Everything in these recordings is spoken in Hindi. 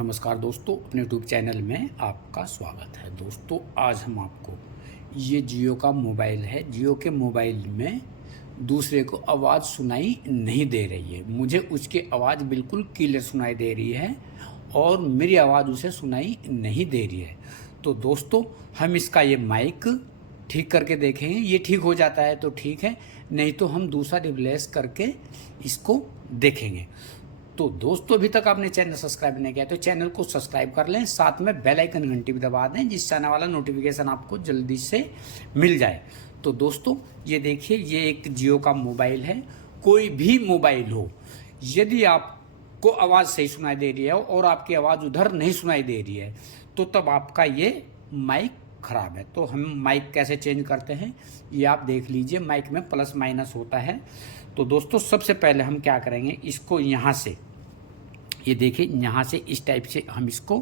नमस्कार दोस्तों, अपने यूट्यूब चैनल में आपका स्वागत है। दोस्तों आज हम आपको ये जियो का मोबाइल है। जियो के मोबाइल में दूसरे को आवाज़ सुनाई नहीं दे रही है। मुझे उसकी आवाज़ बिल्कुल क्लियर सुनाई दे रही है और मेरी आवाज़ उसे सुनाई नहीं दे रही है। तो दोस्तों हम इसका ये माइक ठीक करके देखेंगे। ये ठीक हो जाता है तो ठीक है, नहीं तो हम दूसरा रिप्लेस करके इसको देखेंगे। तो दोस्तों अभी तक आपने चैनल सब्सक्राइब नहीं किया तो चैनल को सब्सक्राइब कर लें, साथ में बेल आइकन घंटी भी दबा दें जिससे आने वाला नोटिफिकेशन आपको जल्दी से मिल जाए। तो दोस्तों ये देखिए, ये एक जियो का मोबाइल है। कोई भी मोबाइल हो, यदि आपको आवाज़ सही सुनाई दे रही है और आपकी आवाज़ उधर नहीं सुनाई दे रही है तो तब आपका ये माइक ख़राब है। तो हम माइक कैसे चेंज करते हैं ये आप देख लीजिए। माइक में प्लस माइनस होता है। तो दोस्तों सबसे पहले हम क्या करेंगे, इसको यहाँ से, ये देखिए यहाँ से इस टाइप से हम इसको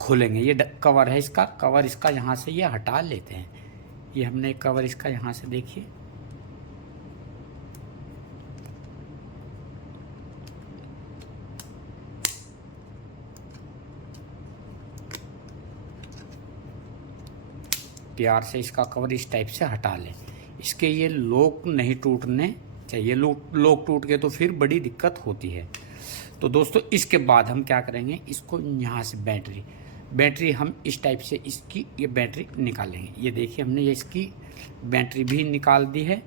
खोलेंगे। ये कवर है, इसका कवर इसका यहाँ से ये हटा लेते हैं। ये हमने कवर इसका यहाँ से देखिए, प्यार से इसका कवर इस टाइप से हटा लें। इसके ये लॉक नहीं टूटने चाहिए। लॉक टूट के तो फिर बड़ी दिक्कत होती है। तो दोस्तों इसके बाद हम क्या करेंगे, इसको यहाँ से बैटरी हम इस टाइप से इसकी ये बैटरी निकालेंगे। ये देखिए हमने ये इसकी बैटरी भी निकाल दी है।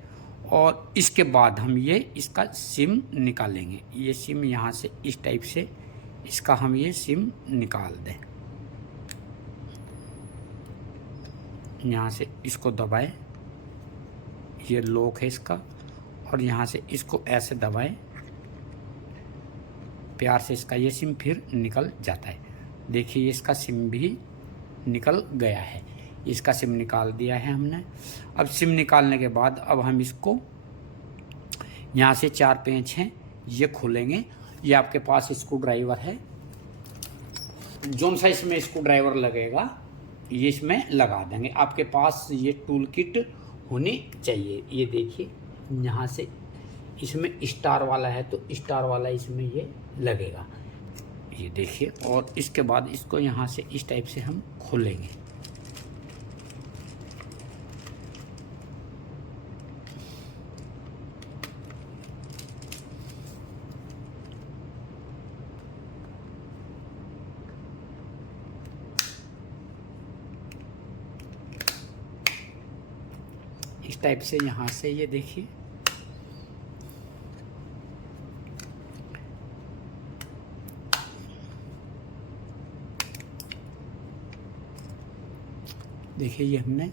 और इसके बाद हम ये इसका सिम निकालेंगे। ये सिम यहाँ से इस टाइप से इसका हम ये सिम निकाल दें। यहाँ से इसको दबाएं, ये लॉक है इसका, और यहाँ से इसको ऐसे दबाएं, प्यार से इसका ये सिम फिर निकल जाता है। देखिए ये इसका सिम भी निकल गया है। इसका सिम निकाल दिया है हमने। अब सिम निकालने के बाद अब हम इसको यहाँ से 4 पेंच हैं ये खोलेंगे। ये आपके पास स्क्रू ड्राइवर है, जोन सा इसमें स्क्रू ड्राइवर लगेगा ये इसमें लगा देंगे। आपके पास ये टूल किट होनी चाहिए। ये देखिए यहाँ से इसमें स्टार वाला है तो स्टार वाला इसमें ये लगेगा। ये देखिए, और इसके बाद इसको यहाँ से इस टाइप से हम खोलेंगे। इस टाइप से यहाँ से ये देखिए, देखिए ये हमने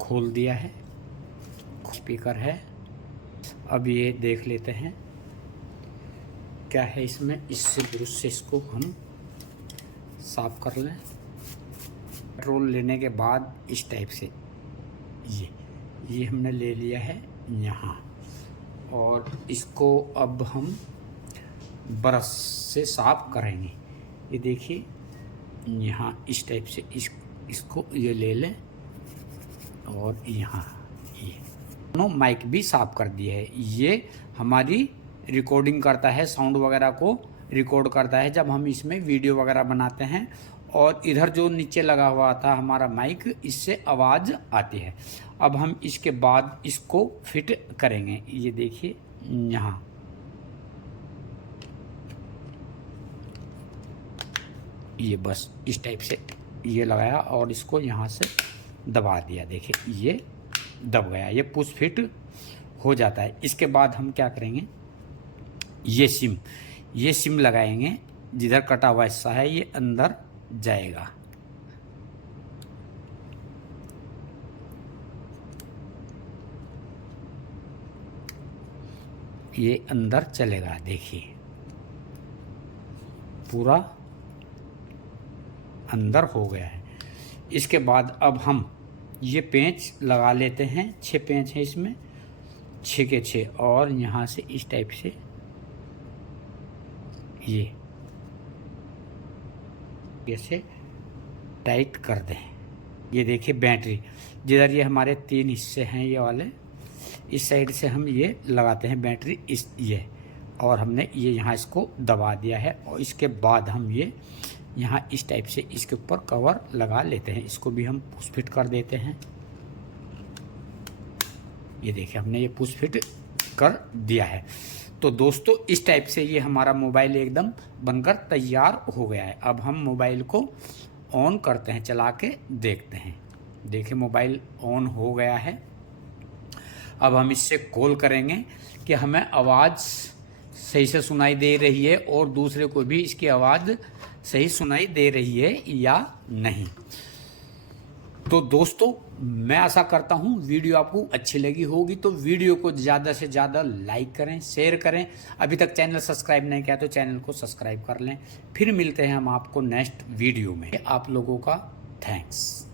खोल दिया है। स्पीकर है। अब ये देख लेते हैं क्या है इसमें। इससे ब्रश से इसको हम साफ कर लें। पेट्रोल लेने के बाद इस टाइप से ये हमने ले लिया है यहाँ, और इसको अब हम ब्रश से साफ करेंगे। ये देखिए यहाँ इस टाइप से इसको ये ले लें, और यहाँ ये दोनों माइक भी साफ कर दिए है। ये हमारी रिकॉर्डिंग करता है, साउंड वगैरह को रिकॉर्ड करता है जब हम इसमें वीडियो वगैरह बनाते हैं। और इधर जो नीचे लगा हुआ था हमारा माइक, इससे आवाज़ आती है। अब हम इसके बाद इसको फिट करेंगे। ये देखिए यहाँ ये बस इस टाइप से ये लगाया और इसको यहाँ से दबा दिया। देखिए ये दब गया, ये पुश फिट हो जाता है। इसके बाद हम क्या करेंगे, ये सिम लगाएंगे। जिधर कटा हुआ हिस्सा है ये अंदर जाएगा। ये अंदर चलेगा। देखिए पूरा अंदर हो गया है। इसके बाद अब हम ये पेंच लगा लेते हैं। 6 पेंच हैं इसमें, 6 के 6, और यहाँ से इस टाइप से ये ऐसे टाइट कर दें। ये देखिए बैटरी, जिधर ये हमारे 3 हिस्से हैं ये वाले, इस साइड से हम ये लगाते हैं बैटरी ये, और हमने ये यहाँ इसको दबा दिया है। और इसके बाद हम ये यहाँ इस टाइप से इसके ऊपर कवर लगा लेते हैं। इसको भी हम पुश फिट कर देते हैं। ये देखिए हमने ये पुश फिट कर दिया है। तो दोस्तों इस टाइप से ये हमारा मोबाइल एकदम बनकर तैयार हो गया है। अब हम मोबाइल को ऑन करते हैं, चला के देखते हैं। देखिए मोबाइल ऑन हो गया है। अब हम इससे कॉल करेंगे कि हमें आवाज़ सही से सुनाई दे रही है और दूसरे को भी इसकी आवाज़ सही सुनाई दे रही है या नहीं। तो दोस्तों मैं आशा करता हूँ वीडियो आपको अच्छी लगी होगी, तो वीडियो को ज़्यादा से ज़्यादा लाइक करें, शेयर करें। अभी तक चैनल सब्सक्राइब नहीं किया तो चैनल को सब्सक्राइब कर लें। फिर मिलते हैं हम आपको नेक्स्ट वीडियो में। आप लोगों का थैंक्स।